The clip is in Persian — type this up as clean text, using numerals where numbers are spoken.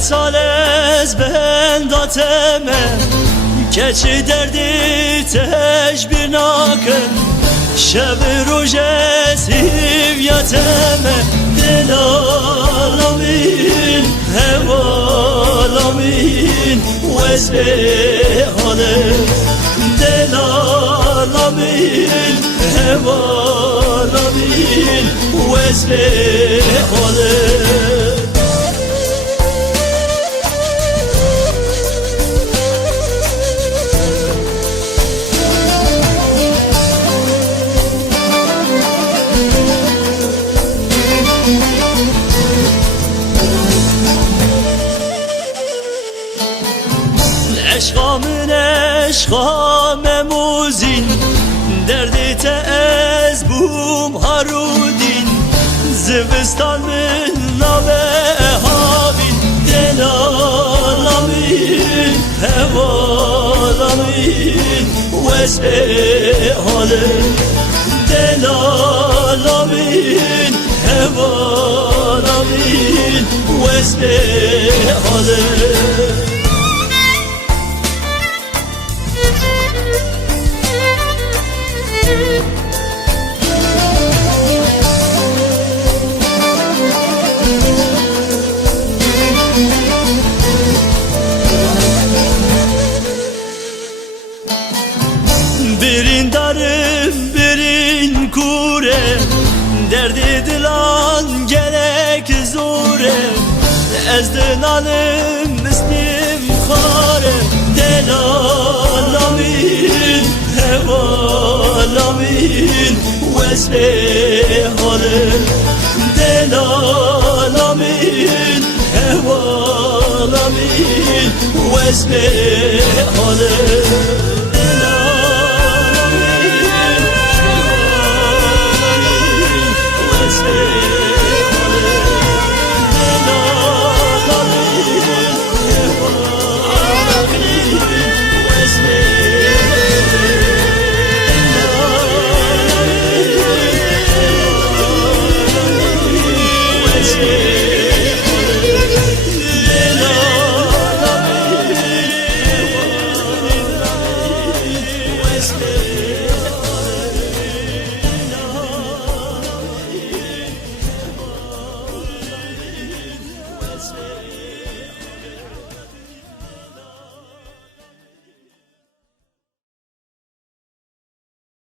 سال از بنداتمه که چی دردی تشبیر ناکن شب روژ سیویتمه دلالامین هوالامین وزبه حاله دلالامین هوالامین وزبه حاله عشقامın عشقام موزین دردت از بوم هارودین زوستان من نامه هاوین دلالامین هوالامین وزه حاله دلالامین هوالامین وزه حاله Birin darım birin kure derdi dilan gerek zure ezdin alım istim khare delalamin hevalamin wesbe hale delalamin hevalamin wesbe hale